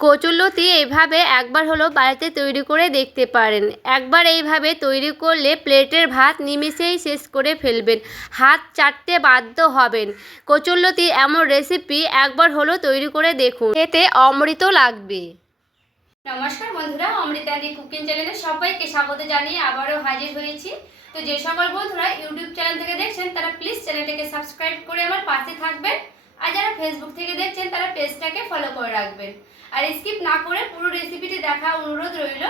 কচুরলতি এইভাবে একবার হলো বাড়িতে তৈরি করে দেখতে পারেন। একবার এইভাবে তৈরি করলে প্লেটের ভাত নিমেষেই শেষ করে ফেলবেন, হাত চাটতে বাধ্য হবেন। কচুরলতি এমন রেসিপি একবার হলো তৈরি করে দেখুন, খেতে অমৃত লাগবে। নমস্কার বন্ধুরা, অমৃতা দি কুকিং চ্যানেলে সবাইকে স্বাগত জানিয়ে আবারও হাজির হয়েছি। তো যে সকল বন্ধুরা ইউটিউব চ্যানেল থেকে দেখছেন তারা প্লিজ চ্যানেলটাকে সাবস্ক্রাইব করে আমার পাশে থাকবেন, আর যারা ফেসবুক থেকে দেখছেন তারা পেজটাকে ফলো করে রাখবেন। আর স্কিপ না করে পুরো রেসিপিটি দেখা অনুরোধ রইল,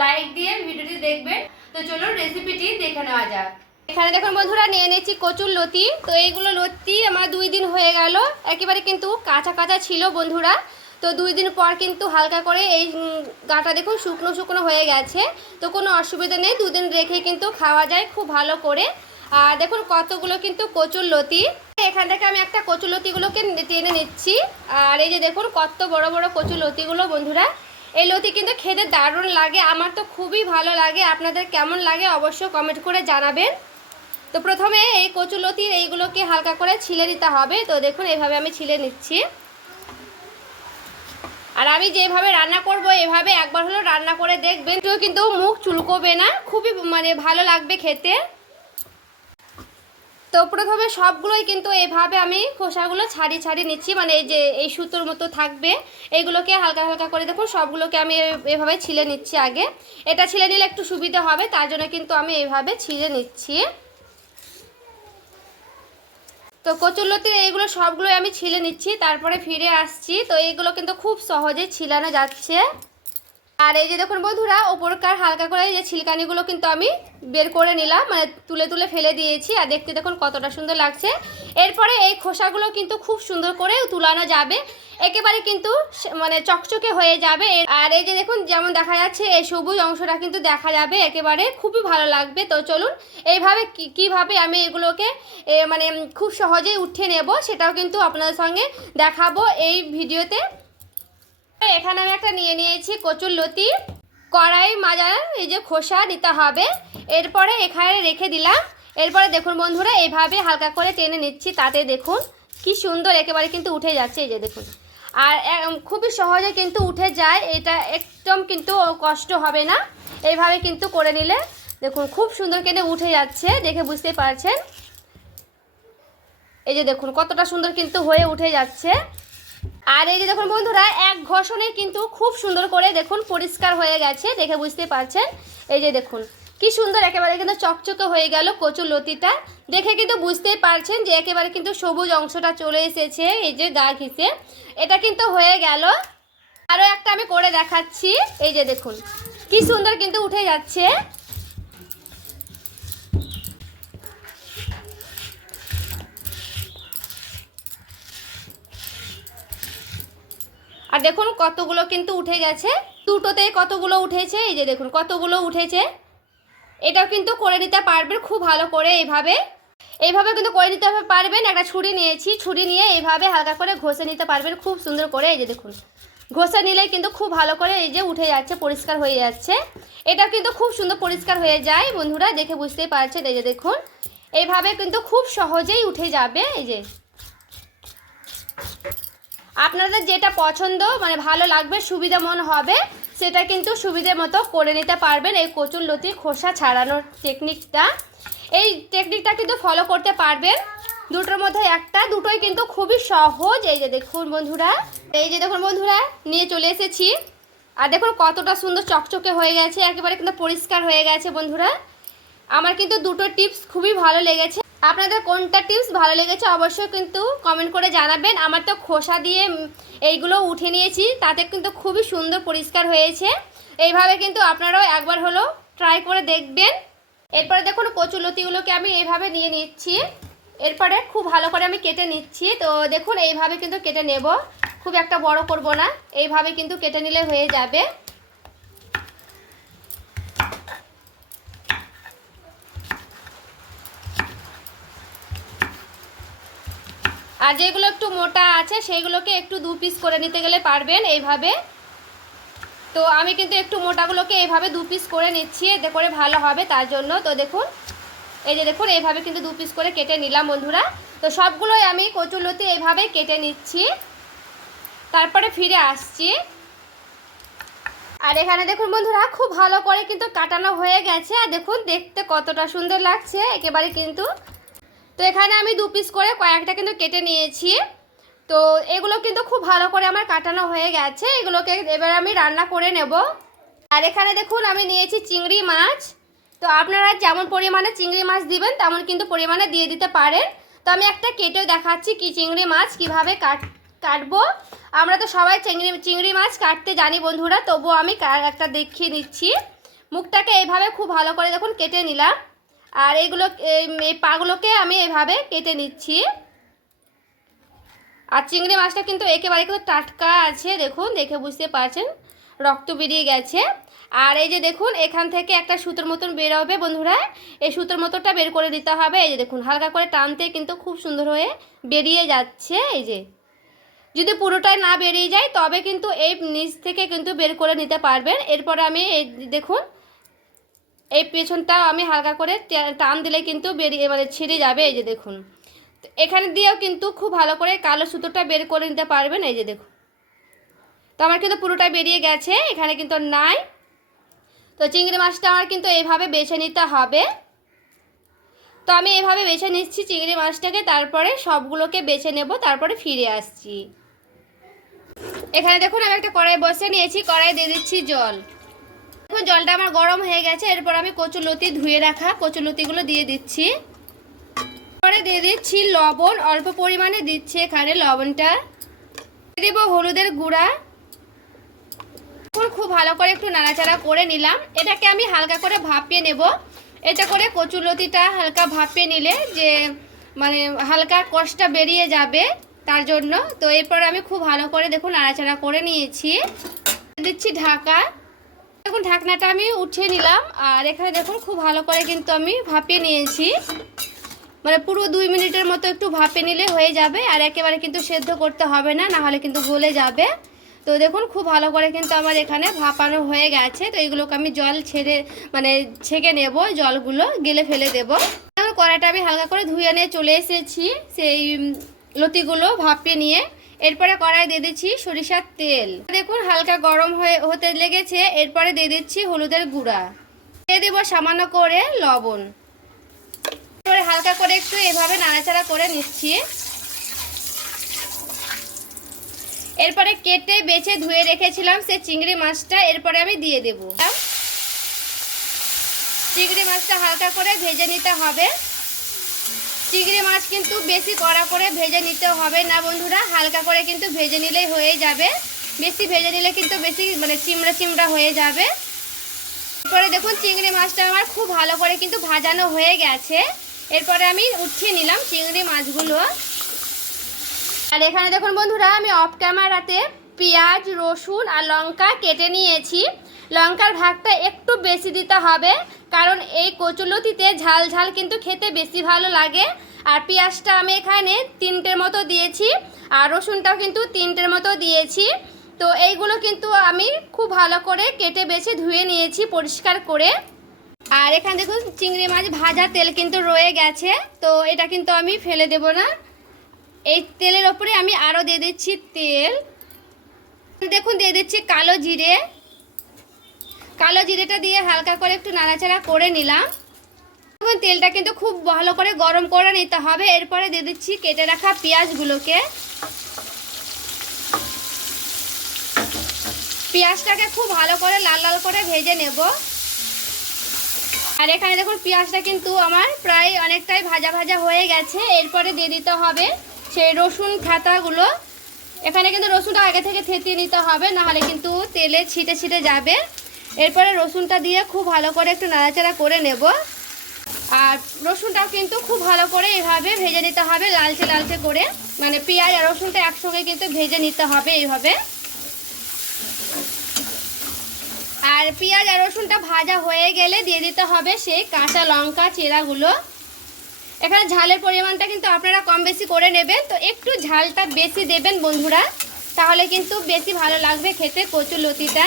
লাইক দিয়ে ভিডিওটি দেখবেন। তো চলুন রেসিপিটি দেখে নেওয়া যাক। এখানে দেখুন বন্ধুরা, নিয়ে নিয়েছি কচুরলতি। তো এইগুলো লতি আমার 2 দিন হয়ে গেল, একেবারে কিন্তু কাঁচা কাঁচা ছিল বন্ধুরা। তো 2 দিন পর কিন্তু হালকা করে এই গাটা দেখুন শুকনো শুকনো হয়ে গেছে। তো কোনো অসুবিধা নেই, 2 দিন রেখে কিন্তু খাওয়া যায় খুব ভালো করে। আর দেখুন কতগুলো কিন্তু কচুরলতি, এখান থেকে আমি একটা কচুরলতিগুলোকে টেনে নিচ্ছি। আর এই যে দেখুন কত বড় বড় কচুরলতিগুলো বন্ধুরা। এই লতি কিন্তু খেতে দারুণ লাগে, আমার তো খুবই ভালো লাগে। আপনাদের কেমন লাগে অবশ্যই কমেন্ট করে জানাবেন। তো প্রথমে এই কচুরলতির এইগুলোকে হালকা করে ছিলে নিতে হবে। তো দেখুন এইভাবে আমি ছিলে নিচ্ছি। আর আমি যেভাবে রান্না করব এভাবে একবার হলো রান্না করে দেখবেন, তো কিন্তু মুখ চুলকোবে না, খুবই ভালো লাগবে খেতে। তো প্রথমে সবগুলোই কিন্তু এইভাবে আমি খোসাগুলো ছাড়িয়ে নিচ্ছি, এই যে এই সুতোর মতো থাকবে এইগুলোকে হালকা হালকা করে দেখুন সবগুলোকে আমি এভাবে ছিলে নিচ্ছি। আগে এটা ছিলে নিলে একটু সুবিধা হবে, তার জন্য কিন্তু আমি এইভাবে ছিলে নিচ্ছি। তো কচুরলতির এইগুলো সবগুলোই আমি ছিলে নিচ্ছি, তারপরে ফিরে আসছি। তো এইগুলো কিন্তু খুব সহজেই ছিলানো যাচ্ছে। আর এই যে দেখুন বন্ধুরা, ওপরকার হালকা করে এই যে ছিলকানিগুলো কিন্তু আমি বের করে নিলাম, তুলে তুলে ফেলে দিয়েছি। আর দেখতে দেখুন কতটা সুন্দর লাগছে। এরপরে এই খোসাগুলো কিন্তু খুব সুন্দর করে তুলানো যাবে, একেবারে কিন্তু চকচকে হয়ে যাবে। আর এই যে দেখুন যেমন দেখা যাচ্ছে এই সবুজ অংশটা কিন্তু দেখা যাবে, একেবারে খুবই ভালো লাগবে। তো চলুন এইভাবে কিভাবে আমি এগুলোকে খুব সহজেই উঠিয়ে নেব সেটাও কিন্তু আপনাদের সঙ্গে দেখাবো এই ভিডিওতে। এখানে আমি একটা নিয়ে নিয়েছি কচুরলতি, কড়াই মাজার এই যে খোসা নিতে হবে। এরপরে এখানে রেখে দিলাম। এরপরে দেখুন বন্ধুরা এইভাবে হালকা করে টেনে নিচ্ছি, তাতে দেখুন কি সুন্দর একেবারে কিন্তু উঠে যাচ্ছে। এই যে দেখুন, আর খুবই সহজে কিন্তু উঠে যায়, এটা একদম কিন্তু কষ্ট হবে না। এইভাবে কিন্তু করে নিলে দেখুন খুব সুন্দর কিন্তু উঠে যাচ্ছে, দেখে বুঝতে পারছেন। এই যে দেখুন কতটা সুন্দর কিন্তু হয়ে উঠে যাচ্ছে। আর এই যে দেখুন বন্ধুরা, এক ঘষণে কিন্তু খুব সুন্দর করে দেখুন পরিষ্কার হয়ে গেছে, দেখে বুঝতে পারছেন। এই যে দেখুন কি সুন্দর একেবারে কিন্তু চকচকে হয়ে গেল কচুরলতিটা, দেখে কিন্তু বুঝতেই পারছেন যে একেবারে কিন্তু সবুজ অংশটা চলে এসেছে এই যে গা ঘিসে, এটা কিন্তু হয়ে গেল। আরও একটা আমি করে দেখাচ্ছি। এই যে দেখুন কি সুন্দর কিন্তু উঠে যাচ্ছে। আর দেখুন কতগুলো কিন্তু উঠে গেছে, দুটোতেই কতগুলো উঠেছে। এই যে দেখুন কতগুলো উঠেছে। এটাও কিন্তু করে নিতে পারবেন খুব ভালো করে, এইভাবে কিন্তু করে নিতে পারবেন। একটা ছুরি নিয়েছি, ছুরি নিয়ে এইভাবে হালকা করে ঘষে নিতে পারবেন খুব সুন্দর করে। এই যে দেখুন ঘষে নিলেই কিন্তু খুব ভালো করে এই যে উঠে যাচ্ছে, পরিষ্কার হয়ে যাচ্ছে। এটা কিন্তু খুব সুন্দর পরিষ্কার হয়ে যায় বন্ধুরা, দেখে বুঝতেই পারছেন। এই যে দেখুন এইভাবে কিন্তু খুব সহজেই উঠে যাবে। এই যে আপনাদের যেটা পছন্দ ভালো লাগবে, সুবিধা মনে হবে, সেটা কিন্তু সুবিধে মতো করে নিতে পারবেন। এই কচুরলতি খোসা ছাড়ানোর টেকনিকটা, এই টেকনিকটা কিন্তু ফলো করতে পারবেন। দুটোর মধ্যে একটা, দুটোই কিন্তু খুবই সহজ। এই যে দেখুন বন্ধুরা, নিয়ে চলে এসেছি। আর দেখুন কতটা সুন্দর চকচকে হয়ে গেছে, একেবারে কিন্তু পরিষ্কার হয়ে গেছে বন্ধুরা। আমার কিন্তু দুটো টিপস খুবই ভালো লেগেছে। আপনাদের কোনটা টিপস ভালো লেগেছে অবশ্যই কিন্তু কমেন্ট করে জানাবেন। আমার তো খোসা দিয়ে এইগুলো উঠে নিয়েছি, তাতে কিন্তু খুবই সুন্দর পরিষ্কার হয়েছে। এইভাবে কিন্তু আপনারাও একবার হলো ট্রাই করে দেখবেন। এরপরে দেখুন কচুরলতিগুলোকে আমি এইভাবে নিয়ে নিচ্ছি, এরপরে খুব ভালো করে আমি কেটে নিচ্ছি। তো দেখুন এইভাবে কিন্তু কেটে নেব, খুব একটা বড় করব না, এইভাবে কিন্তু কেটে নিলে হয়ে যাবে। আর যেগুলো একটু মোটা আছে সেইগুলোকে একটু 2 পিস করে নিতে গেলে পারবেন এইভাবে। তো আমি কিন্তু একটু মোটাগুলোকে এইভাবে 2 পিস করে নিচ্ছি, এতে করে ভালো হবে তার জন্য। তো দেখুন এই যে দেখুন এইভাবে কিন্তু 2 পিস করে কেটে নিলাম বন্ধুরা। তো সবগুলোই আমি কচুরলতি এইভাবে কেটে নিচ্ছি, তারপরে ফিরে আসছি। আর এখানে দেখুন বন্ধুরা খুব ভালো করে কিন্তু কাটানো হয়ে গেছে। আর দেখুন দেখতে কতটা সুন্দর লাগছে একেবারে কিন্তু। তো এখানে আমি 2 পিস করে কয়েকটা কিন্তু কেটে নিয়েছি। তো এগুলো কিন্তু খুব ভালো করে আমার কাটানো হয়ে গেছে। এগুলোকে এবার আমি রান্না করে নেব। আর এখানে দেখুন আমি নিয়েছি চিংড়ি মাছ। তো আপনারা যেমন পরিমাণে চিংড়ি মাছ দিবেন তেমন কিন্তু পরিমাণে দিয়ে দিতে পারেন। তো আমি একটা কেটে দেখাচ্ছি কি চিংড়ি মাছ কীভাবে কাটবো। আমরা তো সবাই চিংড়ি মাছ কাটতে জানি বন্ধুরা, তবুও আমি একটা দেখিয়ে নিচ্ছি। মুখটাকে এইভাবে খুব ভালো করে দেখুন কেটে নিলাম। আর এইগুলো এই পাগুলোকে আমি এইভাবে কেটে নিচ্ছি। আর চিংড়ি মাছটা কিন্তু একেবারে কিন্তু টাটকা আছে, দেখুন দেখে বুঝতে পারছেন রক্ত বেরিয়ে গেছে। আর এই যে দেখুন এখান থেকে একটা সুতোর মতন বের হবে বন্ধুরা, এই সুতোর মতনটা বের করে দিতে হবে। এই যে দেখুন হালকা করে টানতে কিন্তু খুব সুন্দর হয়ে বেরিয়ে যাচ্ছে। এই যে যদি পুরোটাই না বেরিয়ে যায় তবে কিন্তু এই নিচ থেকে কিন্তু বের করে নিতে পারবেন। এরপরে আমি এই দেখুন এই পেছনটাও আমি হালকা করে টান দিলে কিন্তু বেরিয়ে মানে ছিঁড়ে যাবে। এই যে দেখুন এখানে দিয়েও কিন্তু খুব ভালো করে কালো সুতোটা বের করে নিতে পারবেন। এই যে দেখুন তো আমার কিন্তু পুরোটাই বেরিয়ে গেছে, এখানে কিন্তু নাই। তো চিংড়ি মাছটা আমার কিন্তু এইভাবে বেছে নিতে হবে। তো আমি এইভাবে বেছে নিচ্ছি চিংড়ি মাছটাকে, তারপরে সবগুলোকে বেছে নেব, তারপরে ফিরে আসছি। এখানে দেখুন আমি একটা কড়াই বসে নিয়েছি, কড়াই দিয়ে দিচ্ছি জল। দেখুন জলটা আমার গরম হয়ে গেছে। এরপর আমি কচুলতি ধুয়ে রাখা কচুলতিগুলো দিয়ে দিচ্ছি। পরে দিয়ে দিচ্ছি লবণ, অল্প পরিমাণে দিচ্ছি এখানে লবণটা। দিয়ে দেবো হলুদের গুঁড়া। খুব ভালো করে একটু নাড়াচাড়া করে নিলাম। এটাকে আমি হালকা করে ভাপিয়ে নেব। এটা করে কচুলতিটা হালকা ভাপিয়ে নিলে যে মানে হালকা কষটা বেরিয়ে যাবে তার জন্য। তো এরপর আমি খুব ভালো করে দেখুন নাড়াচাড়া করে নিয়েছি। দিচ্ছি ঢাকা। দেখুন ঢাকনাটা আমি উঠিয়ে নিলাম। আর এখানে দেখুন খুব ভালো করে কিন্তু আমি ভাপিয়ে নিয়েছি, মানে পুরো 2 মিনিটের মতো একটু ভাপিয়ে নিলে হয়ে যাবে। আর একেবারে কিন্তু সেদ্ধ করতে হবে না, নাহলে কিন্তু গলে যাবে। তো দেখুন খুব ভালো করে কিন্তু আমার এখানে ভাপানো হয়ে গেছে। তো এগুলোকে আমি জল ছেঁকে নেব, জলগুলো গেলে ফেলে দেবো। কড়াইটা আমি হালকা করে ধুয়ে নিয়ে চলে এসেছি সেই লতিগুলো ভাপিয়ে নিয়ে। এরপরে কড়াই দিয়ে দিচ্ছি সরিষার তেল। দেখুন হালকা গরম হতে লেগেছে। এরপরে দিয়ে দিচ্ছি হলুদের গুঁড়া, দিয়ে দেবো সামান্য করে লবণ। এরপরে হালকা করে একটু এভাবে নাড়াচাড়া করে নিচ্ছি। এরপরে কেটে বেছে ধুয়ে রেখেছিলাম সে চিংড়ি মাছটা এরপরে আমি দিয়ে দেব। চিংড়ি মাছটা হালকা করে ভেজে নিতে হবে। চিংড়ি মাছ কিন্তু বেশি কড়া করে ভেজে নিতে হবে না বন্ধুরা, হালকা করে কিন্তু ভেজে নিলেই হয়ে যাবে। বেশি ভেজে নিলে কিন্তু বেশি চিমড়া চিমড়া হয়ে যাবে। এরপরে দেখুন চিংড়ি মাছটা আমার খুব ভালো করে কিন্তু ভাজানো হয়ে গেছে। এরপরে আমি উঠিয়ে নিলাম চিংড়ি মাছগুলো। আর এখানে দেখুন বন্ধুরা আমি অফ ক্যামেরাতে পেঁয়াজ রসুন আর লঙ্কা কেটে নিয়েছি। লঙ্কার ভাগটা একটু বেশি দিতে হবে, কারণ এই কচুলতিতে ঝাল ঝাল কিন্তু খেতে বেশি ভালো লাগে। আর পেঁয়াজটা আমি এখানে 3টের মতো দিয়েছি, আর রসুনটাও কিন্তু 3টের মতো দিয়েছি। তো এইগুলো কিন্তু আমি খুব ভালো করে কেটে বেছে ধুয়ে নিয়েছি পরিষ্কার করে। আর এখানে দেখুন চিংড়ি মাছ ভাজা তেল কিন্তু রয়ে গেছে, তো এটা কিন্তু আমি ফেলে দেব না। এই তেলের ওপরে আমি আরও দিয়ে দিচ্ছি তেল। দেখুন দিয়ে দিচ্ছি কালো জিরে। কালো জিরেটা দিয়ে হালকা করে একটু নাড়াচাড়া করে নিলাম। দেখুন তেলটা কিন্তু খুব ভালো করে গরম করে নিতে হবে। এরপরে দিয়ে দিচ্ছি কেটে রাখা পেঁয়াজগুলোকে। পেঁয়াজটাকে খুব ভালো করে লাল লাল করে ভেজে নেব। আর এখানে দেখুন পেঁয়াজটা কিন্তু আমার প্রায় অনেকটাই ভাজা ভাজা হয়ে গেছে। এরপরে দিয়ে দিতে হবে সেই রসুন খাতাগুলো। এখানে কিন্তু রসুনটা আগে থেকে থেতিয়ে নিতে হবে, নাহলে কিন্তু তেলে ছিটে ছিটে যাবে। এরপরে রসুনটা দিয়ে খুব ভালো করে একটু নাড়াচাড়া করে নেব। আর রসুনটাও কিন্তু খুব ভালো করে এভাবে ভেজে নিতে হবে লালচে লালচে করে, মানে পেঁয়াজ আর রসুনটা একসঙ্গে কিন্তু ভেজে নিতে হবে এইভাবে। আর পেঁয়াজ আর রসুনটা ভাজা হয়ে গেলে দিয়ে দিতে হবে সেই কাঁচা লঙ্কা চেরাগুলো। এখানে ঝালের পরিমাণটা কিন্তু আপনারা কম বেশি করে নেবেন, তো একটু ঝালটা বেশি দেবেন বন্ধুরা, তাহলে কিন্তু বেশি ভালো লাগবে খেতে কচুলতিটা।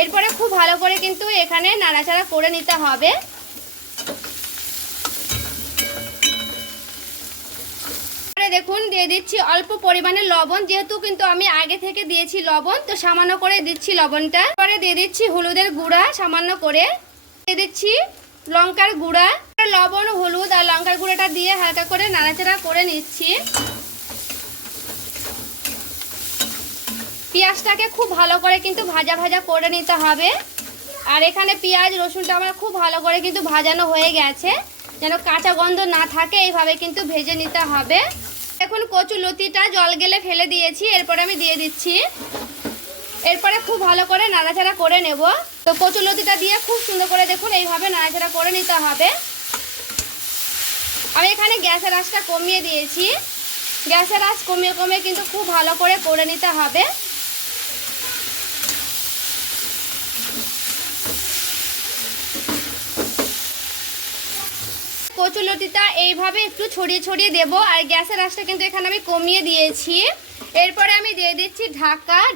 এরপরে খুব ভালো করে কিন্তু এখানে নাড়াচাড়া করে নিতে হবে। দেখুন দিয়ে দিচ্ছি অল্প পরিমাণে লবণ, যেহেতু কিন্তু আমি আগে থেকে দিয়েছি লবণ, তো সামান্য করে দিচ্ছি লবণটা। পরে দিয়ে দিচ্ছি হলুদের গুঁড়া সামান্য করে, দিয়ে দিচ্ছি লঙ্কার গুঁড়া। লবণ, হলুদ আর লঙ্কার গুঁড়াটা দিয়ে হালকা করে নাড়াচাড়া করে নিচ্ছি। পেঁয়াজটাকে খুব ভালো করে কিন্তু ভাজা ভাজা করে নিতে হবে। আর এখানে পেঁয়াজ রসুনটা আমার খুব ভালো করে কিন্তু ভাজানো হয়ে গেছে, যেন কাঁচা গন্ধ না থাকে এইভাবে কিন্তু ভেজে নিতে হবে। এখন কচুলতিটা জল গেলে ফেলে দিয়েছি, এরপরে আমি দিয়ে দিচ্ছি। এরপরে খুব ভালো করে নাড়াচাড়া করে নেব। তো কচুলতিটা দিয়ে খুব সুন্দর করে দেখুন এইভাবে নাড়াচাড়া করে নিতে হবে। আমি এখানে গ্যাসের আঁচটা কমিয়ে দিয়েছি। গ্যাসের আঁচ কমিয়ে কমিয়ে কিন্তু খুব ভালো করে নিতে হবে। কচুলতিটা এইভাবে একটু ছড়িয়ে ছড়িয়ে দেবো, আর গ্যাসের আঁচটা কিন্তু এখানে আমি কমিয়ে দিয়েছি। এরপরে আমি দিয়ে দিচ্ছি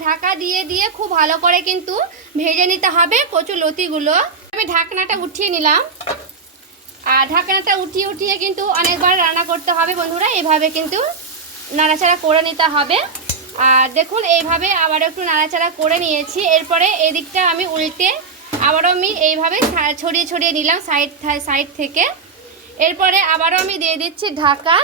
ঢাকা দিয়ে খুব ভালো করে কিন্তু ভেজে নিতে হবে কচুলতিগুলো। আমি ঢাকনাটা উঠিয়ে নিলাম, আর ঢাকনাটা উঠিয়ে কিন্তু অনেকবার রান্না করতে হবে বন্ধুরা। এইভাবে কিন্তু নাড়াচাড়া করে নিতে হবে। আর দেখুন এইভাবে আবার একটু নাড়াচাড়া করে নিয়েছি। এরপরে এদিকটা আমি উল্টে আবারও আমি এইভাবে ছড়িয়ে ছড়িয়ে নিলাম সাইড থেকে। এরপরে আবারও আমি দিয়ে দিচ্ছি ঢাকা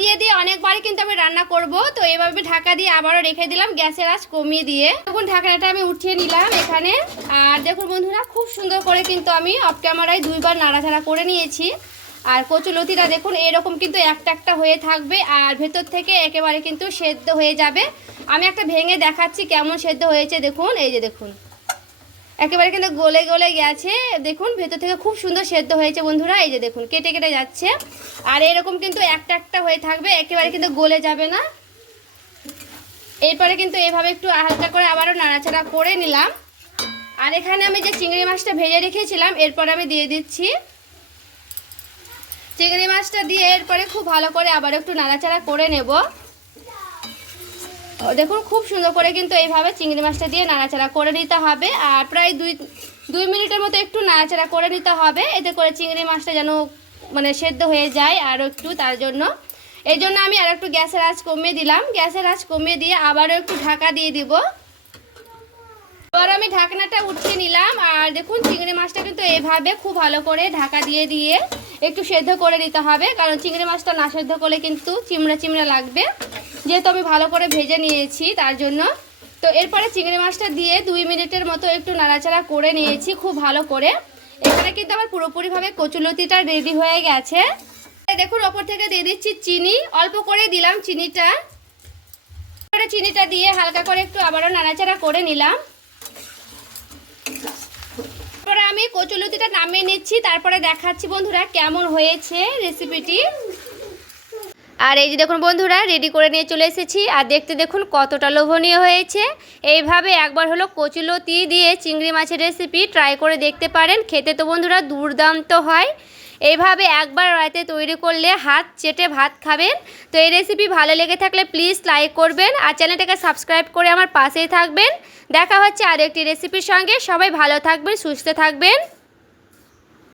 দিয়ে অনেকবারই কিন্তু আমি রান্না করব। তো এইভাবে ঢাকা দিয়ে আবারও রেখে দিলাম গ্যাসের আঁচ কমিয়ে দিয়ে। দেখুন ঢাকনাটা আমি উঠিয়ে নিলাম এখানে। আর দেখুন বন্ধুরা খুব সুন্দর করে কিন্তু আমি অফ ক্যামেরায় 2বার নাড়াচাড়া করে নিয়েছি। আর কচুলতিটা দেখুন এরকম কিন্তু একটা হয়ে থাকবে, আর ভেতর থেকে একেবারে কিন্তু সেদ্ধ হয়ে যাবে। আমি একটা ভেঙে দেখাচ্ছি কেমন সেদ্ধ হয়েছে। দেখুন এই যে দেখুন একেবারে কিন্তু গলে গেছে। দেখুন ভেতর থেকে খুব সুন্দর সেদ্ধ হয়েছে বন্ধুরা। এই যে দেখুন কেটে যাচ্ছে। আর এরকম কিন্তু একটা হয়ে থাকবে, একেবারে কিন্তু গলে যাবে না। এরপরে কিন্তু এইভাবে একটু হালকা করে আবারও নাড়াচাড়া করে নিলাম। আর এখানে আমি যে চিংড়ি মাছটা ভেজে রেখেছিলাম, এরপর আমি দিয়ে দিচ্ছি। চিংড়ি মাছটা দিয়ে এরপরে খুব ভালো করে আবার একটু নাড়াচাড়া করে নেব। দেখুন খুব সুন্দর করে কিন্তু এইভাবে চিংড়ি মাছটা দিয়ে নাড়াচাড়া করে নিতে হবে। আর প্রায় দুই মিনিটের মতো একটু নাড়াচাড়া করে নিতে হবে, এতে করে চিংড়ি মাছটা যেন মানে সেদ্ধ হয়ে যায় আরও একটু। তার জন্য এই জন্য আমি আর একটু গ্যাসের আঁচ কমিয়ে দিলাম। গ্যাসের আঁচ কমিয়ে দিয়ে আবারও একটু ঢাকা দিয়ে দিব। এবার আমি ঢাকনাটা উঠিয়ে নিলাম। আর দেখুন চিংড়ি মাছটা কিন্তু এইভাবে খুব ভালো করে ঢাকা দিয়ে একটু সেদ্ধ করে নিতে হবে, কারণ চিংড়ি মাছটা না সেদ্ধ করলে কিন্তু চিমড়া লাগবে, যেহেতু আমি ভালো করে ভেজে নিয়েছি তার জন্য। তো এরপরে চিংড়ি মাছটা দিয়ে 2 মিনিটের মতো একটু নাড়াচাড়া করে নিয়েছি খুব ভালো করে। এখানে কিন্তু আমার পুরোপুরিভাবে কচুলতিটা রেডি হয়ে গেছে। দেখুন ওপর থেকে দিয়ে দিচ্ছি চিনি, অল্প করে দিলাম চিনিটা। চিনিটা দিয়ে হালকা করে একটু আবারও নাড়াচাড়া করে নিলাম। তারপরে আমি কচুলতিটা নামিয়ে নিচ্ছি, তারপরে দেখাচ্ছি বন্ধুরা কেমন হয়েছে রেসিপিটি। আর এই যে দেখুন বন্ধুরা রেডি করে নিয়ে চলে এসেছি। আর দেখতে দেখুন কতটা লোভনীয় হয়েছে। এইভাবে একবার হলো কচুলতি দিয়ে চিংড়ি মাছের রেসিপি ট্রাই করে দেখতে পারেন। খেতে তো বন্ধুরা দুর্দান্ত হয়। এইভাবে একবার রাতে তৈরি করলে হাত চেটে ভাত খাবেন। তো এই রেসিপি ভালো লেগে থাকলে প্লিজ লাইক করবেন, আর চ্যানেলটাকে সাবস্ক্রাইব করে আমার পাশেই থাকবেন। দেখা হচ্ছে আরও একটি রেসিপির সঙ্গে। সবাই ভালো থাকবেন, সুস্থ থাকবেন।